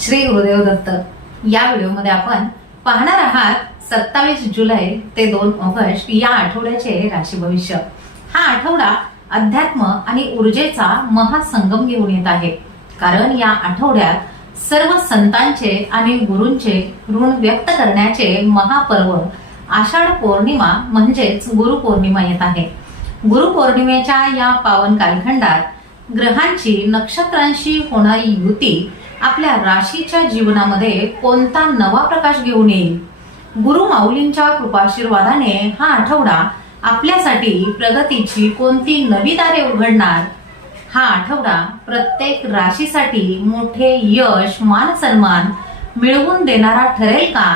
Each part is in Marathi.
श्री गुरुदेव दत्त. या व्हिडिओमध्ये आपण पाहणार आहात 27 जुलै ते 2 ऑगस्ट या आठवड्याचे राशी भविष्य. हा आठवडा अध्यात्म आणि ऊर्जेचा महासंगम घेऊन येत आहे. कारण या आठवड्यात सर्व संतांचे आणि गुरूंचे ऋण व्यक्त करण्याचे महापर्व आषाढ पौर्णिमा म्हणजेच गुरुपौर्णिमा येत आहे. गुरुपौर्णिमेच्या या पावन कालखंडात ग्रहांची नक्षत्रांशी होणारी युती आपल्या राशीच्या जीवनामध्ये कोणता नवा प्रकाश घेऊन येईल. गुरु माऊलींच्या कृपाशीर्वादाने हा आठवडा आपल्यासाठी प्रगतीची कोणती नवी दारे उघडणार. हा आठवडा प्रत्येक राशीसाठी मोठे यश मान सन्मान मिळवून देणारा ठरेल का?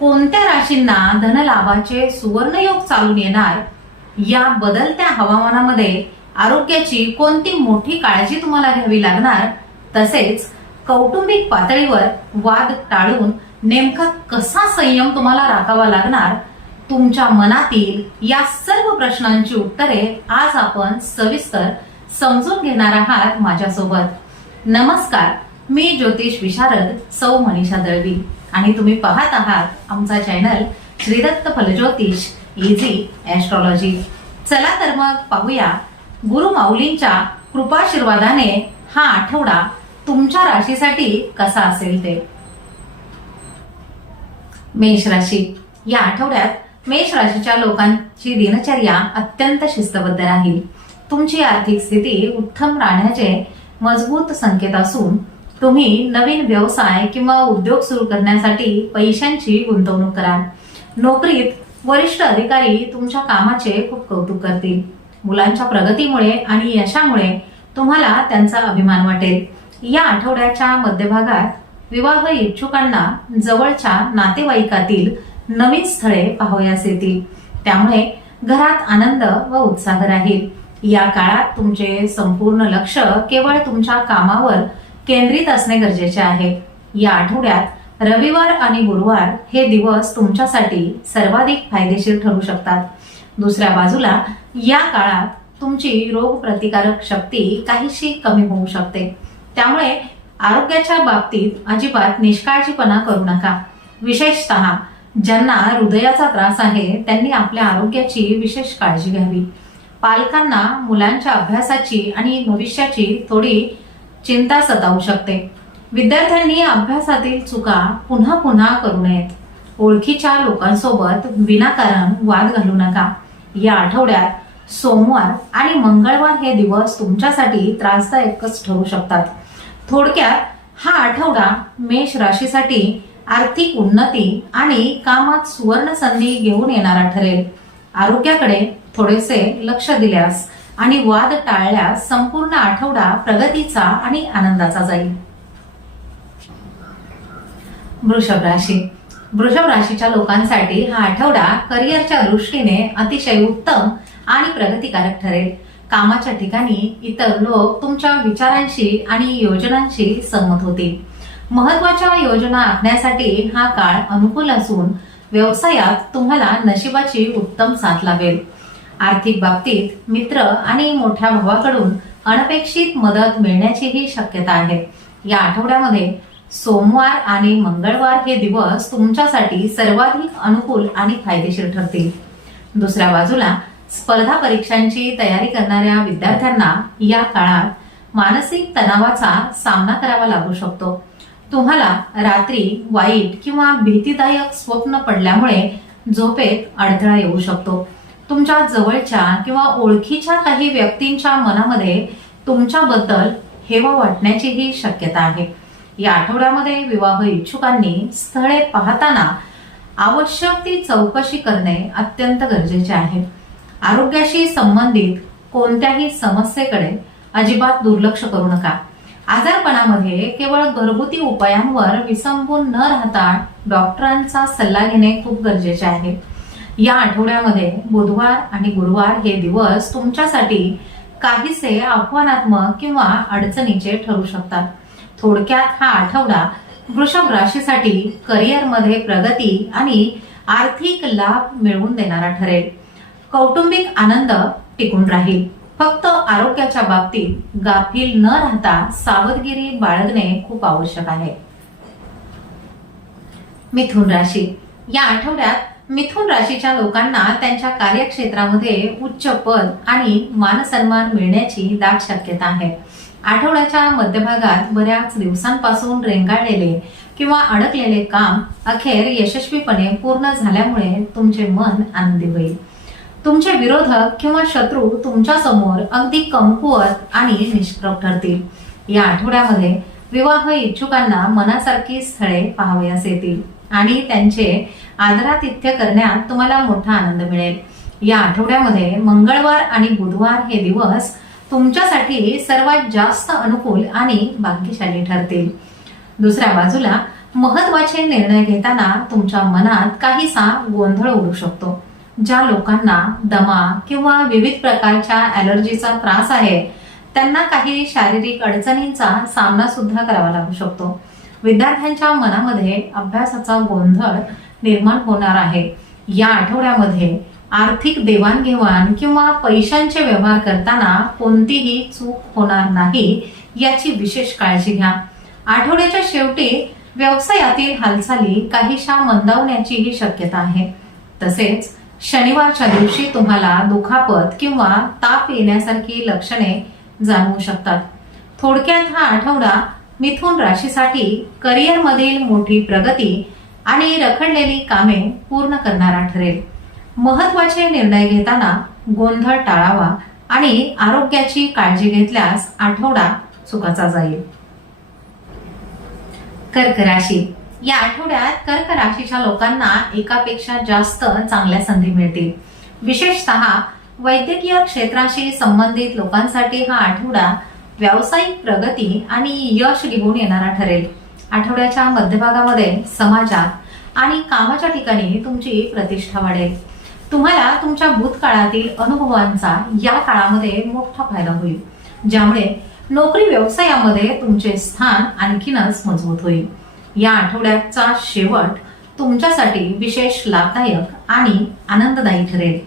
कोणत्या राशींना धनलाभाचे सुवर्णयोग चालून येणार? या बदलत्या हवामानामध्ये आरोग्याची कोणती मोठी काळजी तुम्हाला घ्यावी लागणार? तसेच कौटुंबिक पातळीवर वाद टाळून नेमका कसा संयम तुम्हाला राखावा लागणार? तुमच्या मनातील या सर्व प्रश्नांची उत्तरे आज आपण सविस्तर समजून घेणार आहात माझ्यासोबत. नमस्कार, मी ज्योतिष विशारद सौ मनीषा दळवी आणि तुम्ही पाहत आहात आमचा चॅनल श्रीदत्त फलज्योतिष इझी ऍस्ट्रॉलॉजी. चला तर मग पाहूया गुरु माऊलींच्या कृपाशीर्वादाने हा आठवडा तुमच्या राशीसाठी कसा असेल ते. मेष राशी. या आठवड्यात मेष राशीच्या लोकांची दिनचर्या अत्यंत शिस्तबद्ध राहील. तुमची आर्थिक स्थिती उत्तम राहण्याचे मजबूत संकेत असून तुम्ही नवीन व्यवसाय किंवा उद्योग सुरू करण्यासाठी पैशांची गुंतवणूक कराल. नोकरीत वरिष्ठ अधिकारी तुमच्या कामाचे खूप कौतुक करतील. मुलांच्या प्रगतीमुळे आणि यशामुळे तुम्हाला त्यांचा अभिमान वाटेल. या आठवड्याच्या मध्यभागात विवाह इच्छुकांना जवळच्या नातेवाईकातील नवीन स्थळे पाहावयास येतील. त्यामुळे घरात आनंद व उत्साह राहील. या काळात तुमचे संपूर्ण लक्ष केवळ तुमच्या कामावर केंद्रित असणे गरजेचे आहे. या आठवड्यात रविवार आणि गुरुवार हे दिवस तुमच्यासाठी सर्वाधिक फायदेशीर ठरू शकतात. दुसऱ्या बाजूला या काळात तुमची रोग प्रतिकारक शक्ती काहीशी कमी होऊ शकते. त्यामुळे आरोग्याच्या बाबतीत अजिबात निष्काळजीपणा करू नका. विशेषतः ज्यांना हृदयाचा त्रास आहे त्यांनी आपल्या आरोग्याची विशेष काळजी घ्यावी. पालकांना मुलांच्या अभ्यासाची आणि भविष्याची थोडी चिंता सतावू शकते. विद्यार्थ्यांनी अभ्यासातील चुका पुन्हा पुन्हा करू नयेत. ओळखीच्या लोकांसोबत विनाकारण वाद घालू नका. या आठवड्यात सोमवार आणि मंगळवार हे दिवस तुमच्यासाठी त्रासदायकच ठरू शकतात. थोडक्यात हा आठवडा मेष राशीसाठी आर्थिक उन्नती आणि कामात सुवर्ण संधी घेऊन येणारा ठरेल. आरोग्याकडे थोडेसे लक्ष दिल्यास आणि वाद टाळल्यास संपूर्ण आठवडा प्रगतीचा आणि आनंदाचा जाईल. वृषभ राशी. वृषभ राशीच्या लोकांसाठी हा आठवडा करिअरच्या दृष्टीने अतिशय उत्तम आणि प्रगतिकारक ठरेल. कामाच्या ठिकाणी इतर लोक तुमच्या विचारांशी आणि योजनांशी सहमत होतील. महत्वाच्या योजना आखण्यासाठी हा काळ अनुकूल असून व्यवसायात तुम्हाला नशिबाची उत्तम साथ लाभेल. आर्थिक बाबतीत मित्र आणि मोठ्या भावाकडून अनपेक्षित मदत मिळण्याचीही शक्यता आहे. या आठवड्यामध्ये सोमवार आणि मंगळवार हे दिवस तुमच्यासाठी सर्वाधिक अनुकूल आणि फायदेशीर ठरतील. दुसऱ्या बाजूला स्पर्धा परीक्षांची तयारी करणाऱ्या विद्यार्थ्यांना या काळात मानसिक तणावाचा सामना करावा लागू शकतो. तुम्हाला रात्री वाईट किंवा भीतीदायक स्वप्न पडल्यामुळे झोपेत अडथळा येऊ शकतो. तुमच्या जवळच्या किंवा ओळखीच्या काही व्यक्तींच्या मनामध्ये तुमच्याबद्दल हेवा वाटण्याचीही शक्यता आहे. या आठवड्यामध्ये विवाह इच्छुकांनी स्थळे पाहताना आवश्यक ती चौकशी करणे अत्यंत गरजेचे आहे. आरोग्याशी संबंधित कोणत्याही समस्येकडे अजिबात दुर्लक्ष करू नका. आजारपणामध्ये केवळ घरगुती उपायांवर विसंबून न राहता डॉक्टरांचा सल्ला घेणे खूप गरजेचे आहे. या आठवड्यामध्ये बुधवार आणि गुरुवार हे दिवस तुमच्यासाठी काहीसे आव्हानात्मक किंवा अडचणीचे ठरू शकतात. थोडक्यात हा आठवडा वृषभ राशीसाठी करिअरमध्ये प्रगती आणि आर्थिक लाभ मिळवून देणारा ठरेल. कौटुंबिक आनंद टिकून राहील. फक्त आरोग्याच्या बाबतीत गाफील न राहता सावधगिरी बाळगणे खूप आवश्यक आहे. मिथुन राशी, या आठवड्यात मिथुन राशीच्या लोकांना त्यांच्या कार्यक्षेत्रामध्ये उच्च पद आणि मानसन्मान मिळण्याची दाट शक्यता आहे. आठवड्याच्या मध्यभागात बऱ्याच दिवसांपासून रेंगाळलेले किंवा अडकलेले काम अखेर यशस्वीपणे पूर्ण झाल्यामुळे तुमचे मन आनंदी होईल. तुमचे विरोधक किंवा शत्रू तुमच्या समोर अगदी कमकुवत आणि निष्प्रभ ठरतील. या आठवड्यामध्ये विवाह इच्छुकांना मनासारखी स्थळे पाहावयास येतील आणि त्यांचे आदरातिथ्य करण्यात तुम्हाला मोठा आनंद मिळेल. या आठवड्यामध्ये मंगळवार आणि बुधवार हे दिवस तुमच्यासाठी सर्वात जास्त अनुकूल आणि भाग्यशाली ठरतील. दुसऱ्या बाजूला महत्वाचे निर्णय घेताना तुमच्या मनात काहीसा गोंधळ उडू शकतो. ज्या लोकांना दमा किंवा विविध प्रकारच्या ॲलर्जीचा त्रास आहे त्यांना काही शारीरिक अडचणींचा सामना सुद्धा करावा लागू शकतो. विद्यार्थ्यांच्या मनामध्ये अभ्यासाचा गोंधळ निर्माण होणार आहे. या आठवड्यामध्ये आर्थिक देवाणघेवाण किंवा पैशांचे व्यवहार करताना कोणतीही चूक होणार नाही याची विशेष काळजी घ्या. आठवड्याच्या शेवटी व्यवसायातील हालचाली काहीशा मंदावण्याचीही शक्यता आहे. तसेच शनिवारच्या दिवशी तुम्हाला दुखापत किंवा ताप येण्यासारखी लक्षणे जाणवू शकतात. थोडक्यात हा आठवडा मिथुन राशीसाठी करिअरमधील मोठी प्रगती आणि रखडलेली कामे पूर्ण करणारा ठरेल. महत्वाचे निर्णय घेताना गोंधळ टाळावा आणि आरोग्याची काळजी घेतल्यास आठवडा सुखाचा जाईल. कर्क राशी, या आठवड्यात कर्क राशीच्या लोकांना एकापेक्षा जास्त चांगल्या संधी मिळतील. विशेषतः वैद्यकीय क्षेत्राशी संबंधित लोकांसाठी हा आठवडा व्यावसायिक प्रगती आणि यश घेऊन येणारा ठरेल. आठवड्याच्या मध्यभागामध्ये समाजात आणि कामाच्या ठिकाणी तुमची प्रतिष्ठा वाढेल. तुम्हाला तुमच्या भूतकाळातील अनुभवांचा या काळामध्ये मोठा फायदा होईल, ज्यामुळे नोकरी व्यवसायामध्ये तुमचे स्थान आणखीनच मजबूत होईल. या आठवड्याचा शेवट तुमच्यासाठी विशेष लाभदायक आणि आनंददायी ठरेल.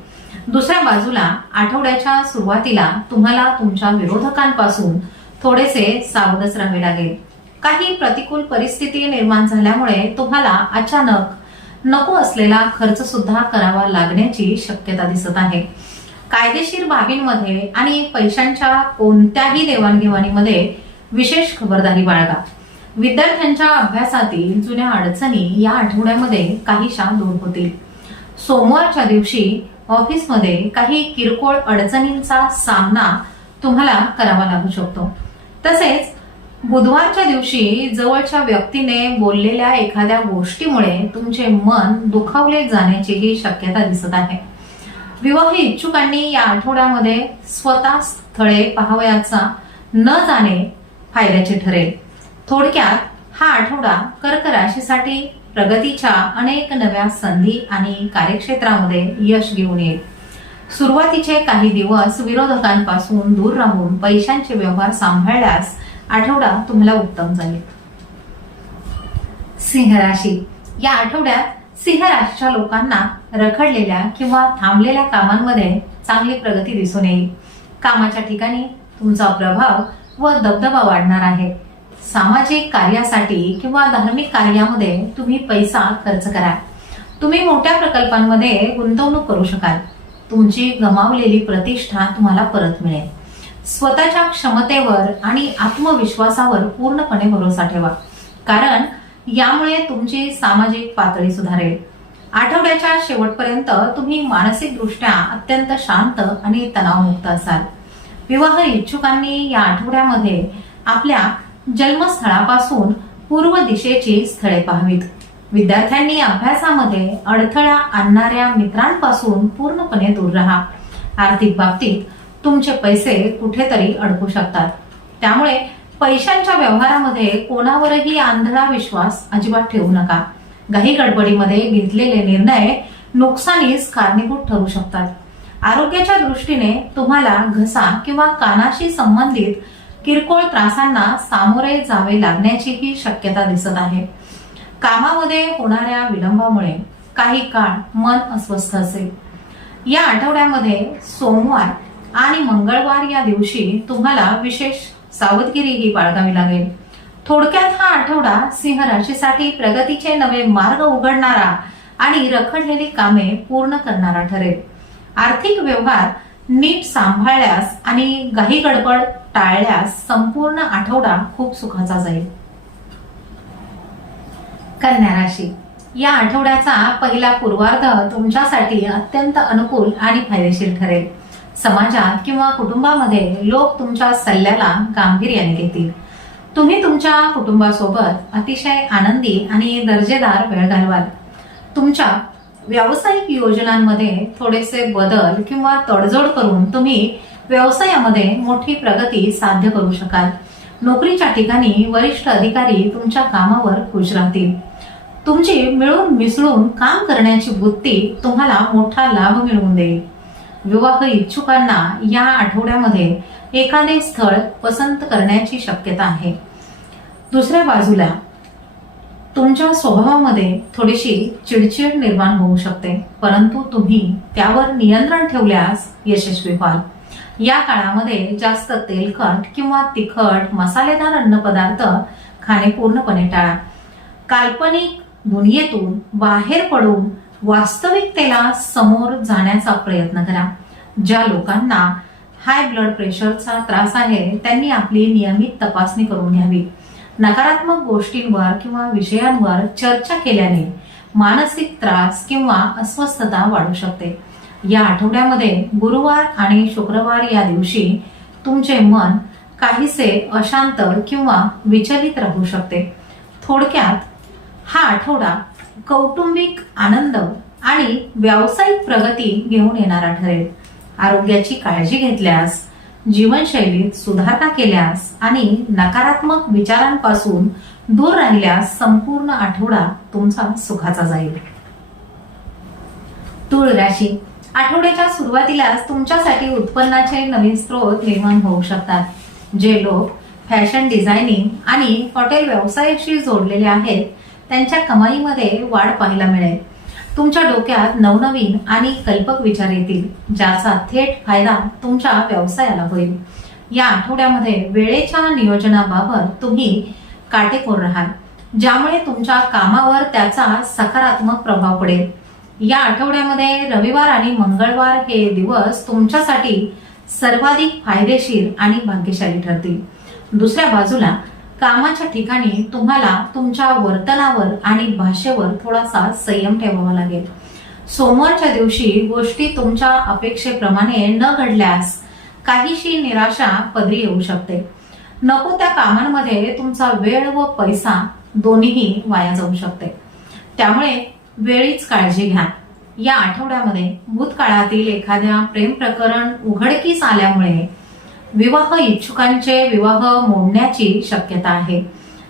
दुसऱ्या बाजूला आठवड्याच्या सुरुवातीला तुम्हाला तुमच्या विरोधकांपासून थोडेसे सावधच राहावे लागेल. काही प्रतिकूल परिस्थिती निर्माण झाल्यामुळे तुम्हाला अचानक नको असलेला खर्च सुद्धा करावा लागण्याची शक्यता दिसत आहे. कायदेशीर बाबींमध्ये आणि पैशांच्या कोणत्याही देवाणघेवाणीमध्ये विशेष खबरदारी बाळगा. विद्यार्थ्यांच्या अभ्यासातील जुन्या अडचणी या आठवड्यामध्ये काहीशा दूर होतील. सोमवारच्या दिवशी ऑफिसमध्ये काही किरकोळ अडचणींचा सामना तुम्हाला करावा लागू शकतो. तसेच बुधवारच्या दिवशी जवळच्या व्यक्तीने बोललेल्या एखाद्या गोष्टीमुळे तुमचे मन दुखावले जाण्याचीही शक्यता दिसत आहे. विवाह इच्छुकांनी या आठवड्यामध्ये स्वतः स्थळे पाहावयाचा न जाणे फायद्याचे ठरेल. थोडक्यात हा आठवडा कर्क राशीसाठी प्रगतीच्या अनेक नव्या संधी आणि कार्यक्षेत्रामध्ये यश घेऊन येईल. सुरुवातीचे काही दिवस विरोधकांपासून दूर राहून पैशांचे व्यवहार सांभाळल्यास आठवडा तुम्हाला उत्तम जाईल. सिंह राशी, या आठवड्यात सिंह राशीच्या लोकांना रखडलेल्या किंवा थांबलेल्या कामांमध्ये चांगली प्रगती दिसून येईल. कामाच्या ठिकाणी तुमचा प्रभाव व दबदबा वाढणार आहे. सामाजिक कार्यासाठी किंवा धार्मिक कार्यामध्ये तुम्ही पैसा खर्च करा. तुम्ही मोठ्या प्रकल्पांमध्ये गुंतवणूक करू शकाल. तुमची गमावलेली प्रतिष्ठा तुम्हाला परत मिळेल. स्वतःच्या क्षमतेवर आणि आत्मविश्वासावर पूर्णपणे भरोसा ठेवा, कारण यामुळे तुमची सामाजिक पातळी सुधारेल. आठवड्याच्या शेवटपर्यंत तुम्ही मानसिकदृष्ट्या अत्यंत शांत आणि तणावमुक्त असाल. विवाह इच्छुकांनी या आठवड्यामध्ये आपल्या जन्मस्थळापासून पूर्व दिशेची स्थळे पाहावीत. विद्यार्थ्यांनी अभ्यासामध्ये अडथळा आणणाऱ्या मित्रांपासून पूर्णपणे दूर राहा. आर्थिक बाबतीत तुमचे पैसे कुठेतरी अडकू शकतात, त्यामुळे पैशांच्या व्यवहारामध्ये कोणावरही आंधळा विश्वास अजिबात ठेवू नका. घाई गडबडीमध्ये घेतलेले निर्णय नुकसानीस कारणीभूत ठरू शकतात. आरोग्याच्या दृष्टीने तुम्हाला घसा किंवा कानाशी संबंधित किरकोळ त्रासांना सामोरे जावे लागण्याचीही शक्यता दिसत आहे. कामामध्ये होणाऱ्या विलंबामुळे काही काळ मन अस्वस्थ असेल. या आठवड्यामध्ये सोमवार आणि मंगळवार या दिवशी तुम्हाला विशेष सावधगिरी ही बाळगावी लागेल. थोडक्यात हा आठवडा सिंह राशीसाठी प्रगतीचे नवे मार्ग उघडणारा आणि रखडलेली कामे पूर्ण करणारा ठरेल. आर्थिक व्यवहार नीट सांभाळल्यास आणि घाई गडबड टाळल्यास संपूर्ण आठवडा खूप सुखाचा जाईल. कन्या राशी, या आठवड्याचा पहिला पूर्वार्ध तुमच्यासाठी अत्यंत अनुकूल आणि फायदेशीर ठरेल. समाजात किंवा कुटुंबामध्ये लोक तुमच्या सल्ल्याला गांभीर्याने घेतील. तुम्ही तुमच्या कुटुंबासोबत अतिशय आनंदी आणि दर्जेदार वेळ घालवाल. तुमच्या व्यावसायिक योजनांमध्ये थोडेसे बदल किंवा तडजोड करून तुम्ही व्यवसायामध्ये मोठी प्रगती साध्य करू शकाल. नोकरीच्या ठिकाणी वरिष्ठ अधिकारी तुमच्या कामावर खुश राहतील. तुमची मिळून मिसळून काम करण्याची वृत्ती तुम्हाला मोठा लाभ मिळवून देईल. विवाह इच्छुकांना या आठवड्यामध्ये एखादे स्थळ पसंत करण्याची शक्यता आहे. दुसऱ्या बाजूला तुमच्या स्वभावामध्ये थोडीशी चिडचिड निर्माण होऊ शकते, परंतु तुम्ही त्यावर नियंत्रण ठेवल्यास यशस्वी व्हाल. या काळामध्ये जास्त तेलकट किंवा तिखट मसालेदार अन्नपदार्थ खाणे पूर्णपणे टाळा. काल्पनिक दुनियेतून बाहेर पडून वास्तविकतेला समोर जाण्याचा प्रयत्न करा. ज्या लोकांना हाय ब्लड प्रेशरचा त्रास आहे त्यांनी आपली नियमित तपासणी करून घ्यावी. नकारात्मक गोष्टींवर किंवा विषयांवर चर्चा केल्याने मानसिक त्रास किंवा अस्वस्थता वाढू शकते. या आठवड्यामध्ये गुरुवार आणि शुक्रवार या दिवशी तुमचे मन काहीसे अशांत किंवा विचलित राहू शकते. थोडक्यात हा आठवडा कौटुंबिक आनंद आणि व्यावसायिक प्रगती घेऊन येणारा ठरेल. आरोग्याची काळजी घेतल्यास, जीवनशैलीत सुधारणा केल्यास आणि नकारात्मक विचारांपासून दूर राहिल्यास संपूर्ण आठवडा तुमचा सुखाचा जाईल. तुळ राशी, आठवड्याच्या सुरुवातीलाच तुमच्यासाठी उत्पन्नाचे नवीन स्रोत निर्माण होऊ शकतात. जे लोक फॅशन डिझायनिंग आणि हॉटेल व्यवसायाशी जोडलेले आहेत त्यांच्या कमाईमध्ये वाढ पाहायला मिळेल. तुमच्या डोक्यात नवनवीन आणि कल्पक विचार येतील, ज्याचा थेट फायदा तुमच्या व्यवसायाला होईल. या आठवड्यामध्ये वेळेच्या नियोजनाबाबत तुम्ही काटेकोर राहाल, ज्यामुळे तुमच्या कामावर त्याचा सकारात्मक प्रभाव पडेल. या आठवड्यामध्ये रविवार आणि मंगळवार हे दिवस तुमच्यासाठी सर्वाधिक फायदेशीर आणि भाग्यशाली ठरतील. दुसऱ्या बाजूला कामाच्या ठिकाणी तुम्हाला तुमच्या वर्तनावर आणि भाषेवर थोडासा संयम ठेवावा लागेल. सोमवारच्या दिवशी गोष्टी तुमच्या अपेक्षेप्रमाणे न घडल्यास काहीशी निराशा पदरी येऊ शकते. नको त्या कामांमध्ये तुमचा वेळ व पैसा दोन्हीही वाया जाऊ शकते. त्यामुळे वेळीच काळजी घ्या. या आठवड्यामध्ये भूतकाळातील एखाद्या प्रेम प्रकरण उघडकीस आल्यामुळे विवाह इच्छुकांचे विवाह मोडण्याची शक्यता आहे.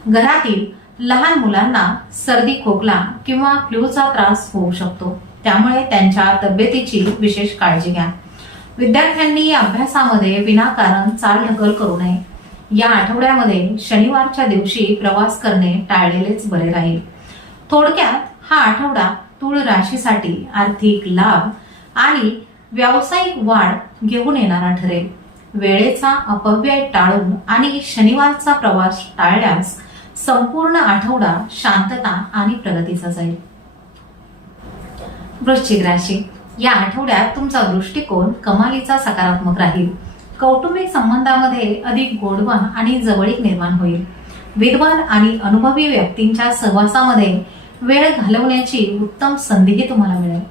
घरातील लहान मुलांना सर्दी खोकला किंवा फ्लूचा त्रास होऊ शकतो, त्यामुळे त्यांच्या तब्येतीची विशेष काळजी घ्या. विद्यार्थ्यांनी अभ्यासामध्ये विनाकारण चालढकल करू नये. या आठवड्यामध्ये शनिवारच्या दिवशी प्रवास करणे टाळलेलेच बरे राहील. थोडक्यात हा आठवडा तुळ राशीसाठी आर्थिक लाभ आणि व्यावसायिक वाढ घेऊन येणारा ठरेल. वेळेचा अपव्यय टाळून आणि शनिवारचा प्रवास टाळल्यास संपूर्ण आठवडा शांतता आणि प्रगतीचा जाईल. वृश्चिक राशी, या आठवड्यात तुमचा दृष्टिकोन कमालीचा सकारात्मक राहील. कौटुंबिक संबंधामध्ये अधिक गोडवा आणि जवळीक निर्माण होईल. विद्वान आणि अनुभवी व्यक्तींच्या सहवासामध्ये वेळ घालवण्याची उत्तम संधीही तुम्हाला मिळेल.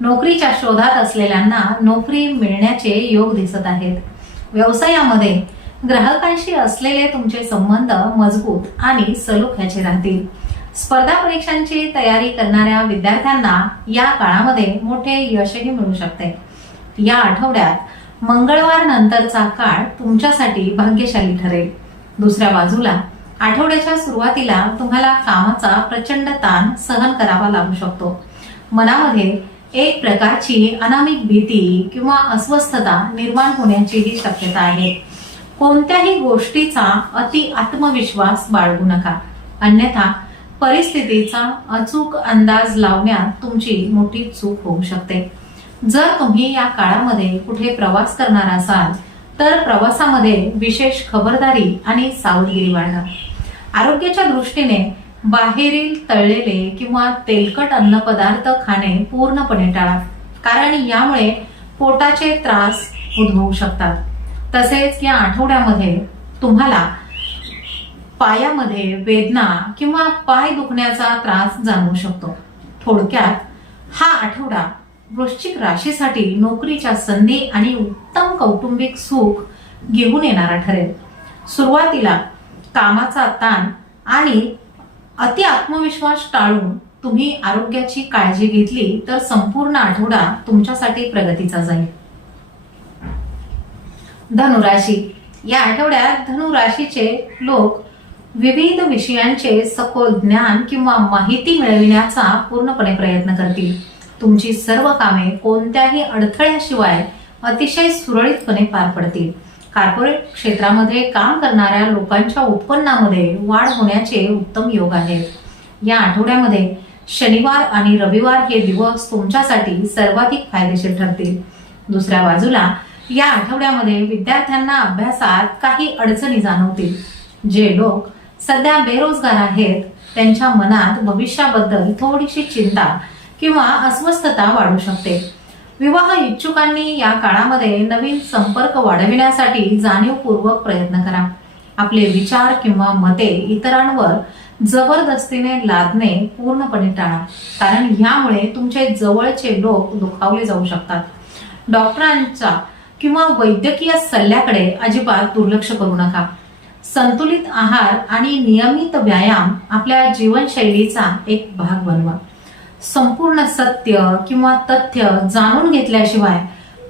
नोकरीच्या शोधात असलेल्यांना नोकरी मिळण्याचे योग दिसत आहेत. व्यवसायामध्ये ग्राहकांशी असलेले तुमचे संबंध मजबूत आणि सलोख्याचे राहतील. स्पर्धा परीक्षांची तयारी करणाऱ्या विद्यार्थ्यांना या काळामध्ये मोठे यशही मिळू शकते. या आठवड्यात मंगळवार नंतरचा काळ तुमच्यासाठी भाग्यशाली ठरेल. दुसऱ्या बाजूला आठवड्याच्या सुरुवातीला तुम्हाला कामाचा प्रचंड ताण सहन करावा लागू शकतो. मनामध्ये एक प्रकारची अनामिक भीती किंवा अस्वस्थता निर्माण होण्याचीही शक्यता आहे. कोणत्याही गोष्टीचा अति आत्मविश्वास बाळगू नका, अन्यथा परिस्थितीचा अचूक अंदाज लावण्यात तुमची मोठी चूक होऊ शकते. जर तुम्ही या काळामध्ये कुठे प्रवास करणार असाल तर प्रवासामध्ये विशेष खबरदारी आणि सावधगिरी बाळगा. आरोग्याच्या दृष्टीने बाहेरील तळलेले किंवा तेलकट अन्नपदार्थ खाणे पूर्णपणे टाळा, कारण यामुळे पोटाचे त्रास उद्भवू शकतात. तसेच या आठवड्यामध्ये तुम्हाला पायामध्ये वेदना किंवा पाय दुखण्याचा त्रास जाणवू शकतो. थोडक्यात हा आठवडा वृश्चिक राशीसाठी नोकरीच्या संधी आणि उत्तम कौटुंबिक सुख घेऊन येणारा ठरेल. सुरुवातीला कामाचा ताण आणि अति आत्मविश्वास टाळून तुम्ही आरोग्याची काळजी घेतली तर संपूर्ण आठवडा तुमच्यासाठी प्रगतीचा जाईल. धनुराशी. या आठवड्यात धनुराशीचे लोक विविध विषयांचे सखोल ज्ञान किंवा माहिती मिळविण्याचा पूर्णपणे प्रयत्न करतील. तुमची सर्व कामे कोणत्याही अडथळ्याशिवाय अतिशय सुरळीतपणे पार पडतील. कॉर्पोरेट क्षेत्रामध्ये काम करणाऱ्या लोकांच्या उत्पन्नामध्ये वाढ होण्याचे उत्तम योग आहेत. या आठवड्यामध्ये शनिवार आणि रविवार हे दिवस तुमच्यासाठी सर्वाधिक फायदेशीर ठरतील. दुसऱ्या बाजूला या आठवड्यामध्ये विद्यार्थ्यांना अभ्यासात काही अडचणी जाणवतील. जे लोक सध्या बेरोजगार आहेत त्यांच्या मनात भविष्याबद्दल थोडीशी चिंता किंवा अस्वस्थता वाढू शकते. विवाह इच्छुकांनी या काळामध्ये नवीन संपर्क वाढविण्यासाठी जाणीवपूर्वक प्रयत्न करा. आपले विचार किंवा मते इतरांवर जबरदस्तीने लादणे पूर्णपणे टाळा, कारण यामुळे तुमचे जवळचे लोक दुखावले जाऊ शकतात. डॉक्टरांचा किंवा वैद्यकीय सल्ल्याकडे अजिबात दुर्लक्ष करू नका. संतुलित आहार आणि नियमित व्यायाम आपल्या जीवनशैलीचा एक भाग बनवा. संपूर्ण सत्य किंवा तथ्य जाणून घेतल्याशिवाय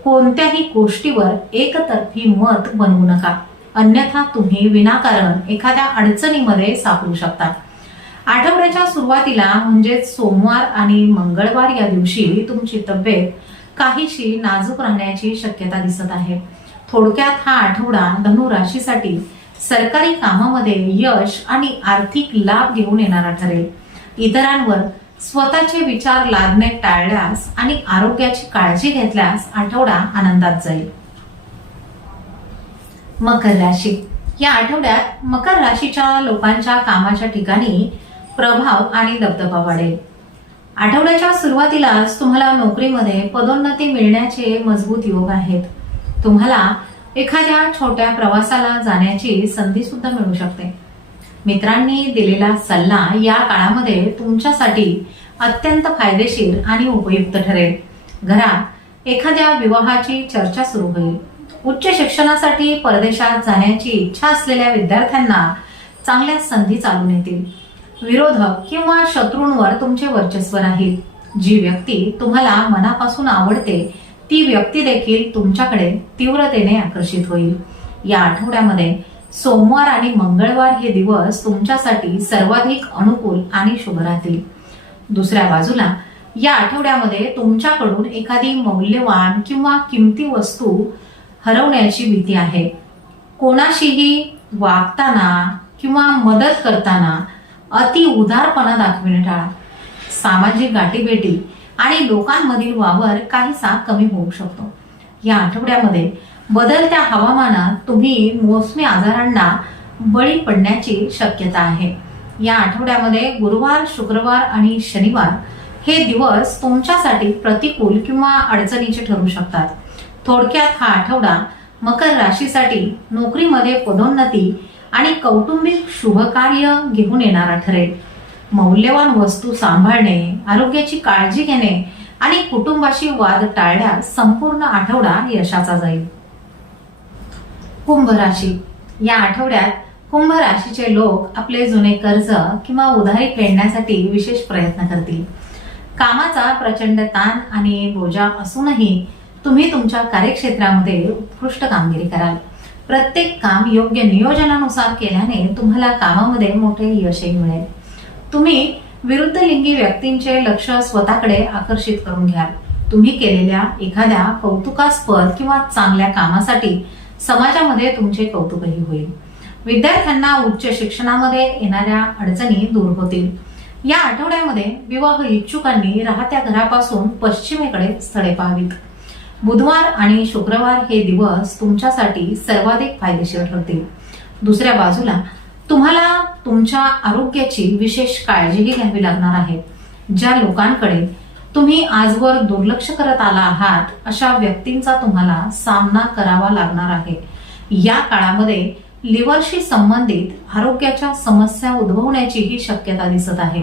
कोणत्याही गोष्टीवर एकतर्फी मत बनवू नका, अन्यथा तुम्ही विनाकारण एखाद्या अडचणीमध्ये सापडू शकता. आठवड्याच्या सुरुवातीला म्हणजे सोमवार आणि मंगळवार या दिवशी तुमची तब्येत काहीशी नाजूक राहण्याची शक्यता दिसत आहे. थोडक्यात हा आठवडा धनु राशीसाठी सरकारी कामामध्ये यश आणि आर्थिक लाभ घेऊन येणारा ठरेल. इतरांवर स्वतःचे विचार लादणे टाळल्यास आणि आरोग्याची काळजी घेतल्यास आठवडा आनंदात जाईल. मकर राशी. या आठवड्यात मकर राशीच्या लोकांच्या कामाच्या ठिकाणी प्रभाव आणि दबदबा वाढेल. आठवड्याच्या सुरुवातीलाच तुम्हाला नोकरीमध्ये पदोन्नती मिळण्याचे मजबूत योग आहेत. तुम्हाला एखाद्या छोट्या प्रवासाला जाण्याची संधी सुद्धा मिळू शकते. मित्रांनी दिलेला सल्ला या काळामध्ये तुमच्यासाठी अत्यंत फायदेशीर आणि उपयुक्त ठरेल. घरात एखाद्या विवाहाची चर्चा सुरू होईल. उच्च शिक्षणासाठी परदेशात जाण्याची इच्छा असलेल्या विद्यार्थ्यांना चांगल्या संधी चालून येतील. विरोधक किंवा शत्रूंवर तुमचे वर्चस्व राहील. जी व्यक्ती तुम्हाला मनापासून आवडते ती व्यक्ती देखील तुमच्याकडे तीव्रतेने आकर्षित होईल. या आठवड्यामध्ये सोमवार आणि मंगळवार हे दिवस तुमच्यासाठी सर्वाधिक अनुकूल आणि शुभ राहतील. दुसऱ्या बाजूला या आठवड्यामध्ये तुमच्याकडून एखादी मौल्यवान किंवा किमती वस्तू हरवण्याची भीती आहे. कोणाशीही वागताना किंवा मदत करताना अति उदारपणा दाखविणे टाळा. सामाजिक गाठीभेटी आणि लोकांमधील वावर काहीसा कमी होऊ शकतो. या आठवड्यामध्ये बदलत्या हवामानात तुम्ही मोसमी आजारांना बळी पडण्याची शक्यता आहे. या आठवड्यामध्ये गुरुवार, शुक्रवार आणि शनिवार हे दिवस तुमच्यासाठी प्रतिकूल किंवा अडचणीचे ठरू शकतात. थोडक्यात हा आठवडा मकर राशीसाठी नोकरीमध्ये पदोन्नती आणि कौटुंबिक शुभकार्य घेऊन येणारा ठरेल. मौल्यवान वस्तू सांभाळणे, आरोग्याची काळजी घेणे आणि कुटुंबाशी वाद टाळल्यास संपूर्ण आठवडा यशाचा जाईल. कुंभ राशी. या आठवड्यात कुंभ राशीचे लोक आपले जुने कर्ज किंवा उधारी फेडण्यासाठी विशेष प्रयत्न करतील. कामाचा प्रचंड ताण आणि बोजा असूनही तुम्ही तुमच्या कार्यक्षेत्रामध्ये उत्कृष्ट कामगिरी कराल. प्रत्येक काम योग्य नियोजनानुसार केल्याने तुम्हाला कामामध्ये मोठे यशही मिळेल. तुम्ही विरुद्ध लिंगी व्यक्तींचे लक्ष स्वतःकडे आकर्षित करून घ्याल. तुम्ही केलेल्या एखाद्या कौतुकास्पद किंवा चांगल्या कामासाठी समाजामध्ये तुमचे कौतुकही होईल. विद्यार्थ्यांना उच्च शिक्षणामध्ये येणाऱ्या अडचणी दूर होतील. या आठवड्यामध्ये विवाह इच्छुकांनी राहत्या घरापासून पश्चिमेकडे स्थळे पाहावीत. बुधवार आणि शुक्रवार हे दिवस तुमच्यासाठी सर्वाधिक फायदेशीर ठरतील. दुसऱ्या बाजूला तुम्हाला तुमच्या आरोग्याची विशेष काळजीही घ्यावी लागणार आहे. ज्या लोकांकडे तुम्ही आजवर दुर्लक्ष करत आला आहात अशा व्यक्तींचा तुम्हाला सामना करावा लागणार आहे. या काळामध्ये लिव्हरशी संबंधित आरोग्याच्या समस्या उद्भवण्याचीही शक्यता दिसत आहे.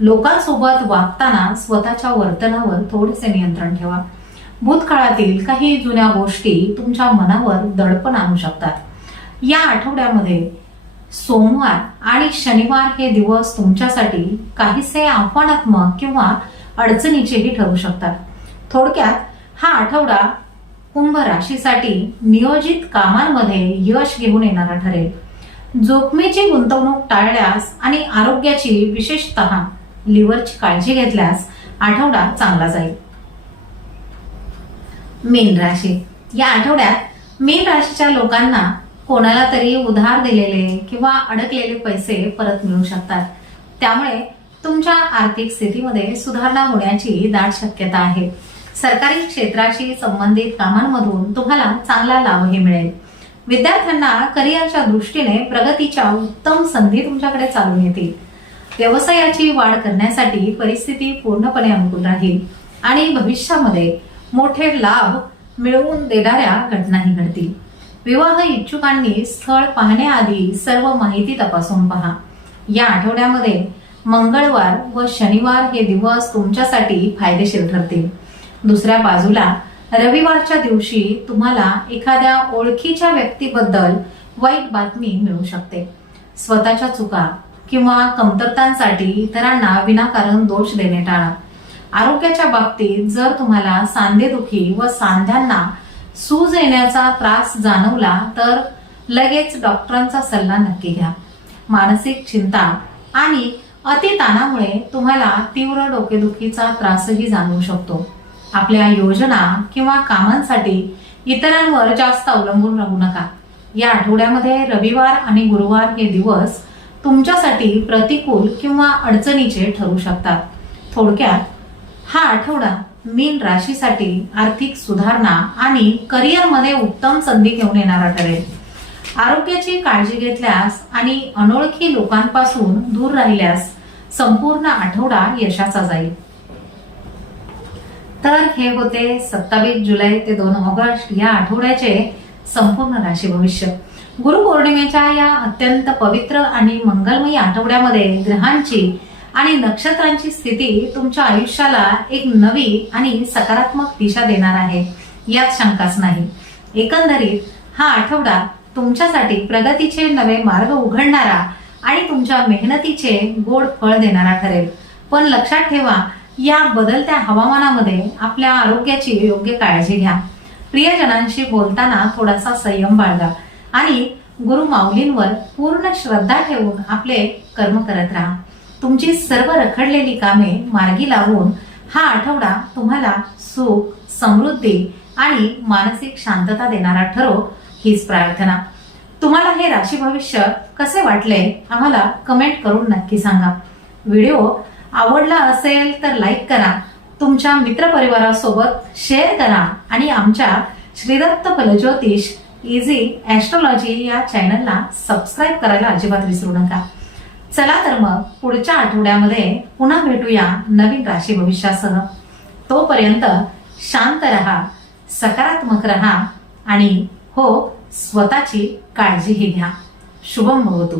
लोकांसोबत वागताना स्वतःच्या वर्तनावर थोडेसे नियंत्रण ठेवा. भूतकाळातील काही जुन्या गोष्टी तुमच्या मनावर दडपण आणू शकतात. या आठवड्यामध्ये सोमवार आणि शनिवार हे दिवस तुमच्यासाठी काहीसे आव्हानात्मक किंवा अडचणीचेही ठरू शकतात. थोडक्यात हा आठवडा कुंभ राशीसाठी नियोजित कामांमध्ये यश घेऊन येणारा ठरेल. जोखमीची गुंतवणूक टाळल्यास आणि आरोग्याची विशेषतः लिव्हरची काळजी घेतल्यास आठवडा चांगला जाईल. मीन राशी. या आठवड्यात मीन राशीच्या लोकांना कोणाला तरी उधार दिलेले किंवा अडकलेले पैसे परत मिळू शकतात. त्यामुळे तुमच्या आर्थिक स्थितीमध्ये सुधारणा होण्याची दाट शक्यता आहे. सरकारी क्षेत्राशी संबंधित कामांमधून तुम्हाला चांगला लाभही मिळेल. विद्यार्थ्यांना करिअरच्या दृष्टीने प्रगतीच्या उत्तम संधी तुमच्याकडे चालून येतील. व्यवसायाची वाढ करण्यासाठी परिस्थिती पूर्णपणे अनुकूल राहील आणि भविष्यामध्ये मोठे लाभ मिळवून देणाऱ्या घटनाही घडतील. विवाह इच्छुकांनी स्थळ पाहण्याआधी सर्व माहिती तपासून पहा. या आठवड्यामध्ये मंगळवार व शनिवार हे दिवस तुमच्यासाठी फायदेशीर ठरतील. दुसऱ्या बाजूला रविवारच्या दिवशी तुम्हाला एखाद्या ओळखीच्या व्यक्तीबद्दल वाईट बातमी मिळू शकते. स्वतःच्या चुका किंवा कमतरतांसाठी इतरांना विनाकारण दोष देणे टाळा. आरोग्याच्या बाबतीत जर तुम्हाला सांधेदुखी व सांध्यांना सूज येण्याचा त्रास जाणवला तर लगेच डॉक्टरांचा सल्ला नक्की घ्या. मानसिक चिंता आणि अतिताणामुळे तुम्हाला तीव्र डोकेदुखीचा त्रासही जाणवू शकतो. आपल्या योजना किंवा कामांसाठी इतरांवर जास्त अवलंबून राहू नका. या आठवड्यामध्ये रविवार आणि गुरुवार हे दिवस तुमच्यासाठी प्रतिकूल किंवा अडचणीचे ठरू शकतात. थोडक्यात हा आठवडा मीन राशीसाठी आर्थिक सुधारणा आणि करिअरमध्ये उत्तम संधी घेऊन येणारा ठरेल. आरोग्याची काळजी घेतल्यास आणि अनोळखी लोकांपासून दूर राहिल्यास संपूर्ण आठवडा यशाचा जाईल. तर हे होते 27 जुलै ते 2 ऑगस्ट या आठवड्याचे संपूर्ण राशी भविष्य. गुरुपौर्णिमेच्या या अत्यंत पवित्र आणि मंगलमयी आठवड्यामध्ये ग्रहांची आणि नक्षत्रांची स्थिती तुमच्या आयुष्याला एक नवी आणि सकारात्मक दिशा देणार आहे, यात शंकाच नाही. एकंदरीत हा आठवडा तुमच्यासाठी प्रगतीचे नवे मार्ग उघडणारा आणि तुमच्या मेहनतीचे गोड फळ देणारा ठरेल. पण लक्षात ठेवा, या बदलत्या हवामानामध्ये आपल्या आरोग्याची योग्य काळजी घ्या. प्रियजनांशी बोलताना थोडासा संयम बाळगा आणि गुरु माऊलींवर पूर्ण श्रद्धा ठेवून आपले कर्म करत राहा. तुमची सर्व रखडलेली कामे मार्गी लावून हा आठवडा तुम्हाला सुख, समृद्धी आणि मानसिक शांतता देणारा ठरो, हीच प्रार्थना. तुम्हाला हे राशी भविष्य कसे वाटले आम्हाला कमेंट करून नक्की सांगा. व्हिडिओ आवडला असेल तर लाईक करा, तुमच्या मित्रपरिवारासोबत शेअर करा आणि आमच्या श्रीदत्त फलज्योतिष इझी ॲस्ट्रोलॉजी या चॅनलला सबस्क्राईब करायला अजिबात विसरू नका. चला तर मग पुढच्या आठवड्यामध्ये पुन्हा भेटूया नवीन राशी भविष्यासह. तोपर्यंत शांत रहा, सकारात्मक रहा आणि हो, स्वतःची काळजीही घ्या. शुभम भवतु.